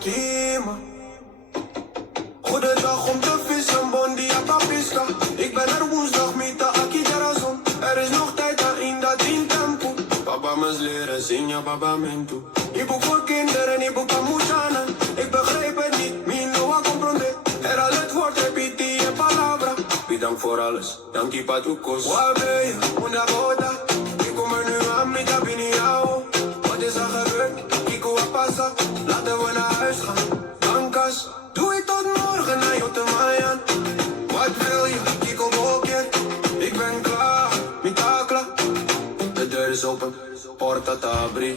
Fatima. Goedendag om te vissen, Bondi a papista. Ik ben er woensdag, mita aki jarazon. Er is nog tijd aan in dat in tempo. Papa me leren, sinja papa mentu. Ik boek voor kinderen, ik boek aan Moesana. Ik begreep het niet, mi no a comprende. Herhaal het woord, repiti en palabra. Bedankt voor alles, dank je pa tu kos. Waar ben je, una bota. Ik kom er nu aan, mita biniao. Wat is er gebeurd, Kiko a pasa. Laten we naar huis gaan, dankas. Doe het tot morgen, naar Jotte Mayan. Wat wil je, Kiko Boker? Ik ben klaar, mita klaar. De deur is open, porta te abrir.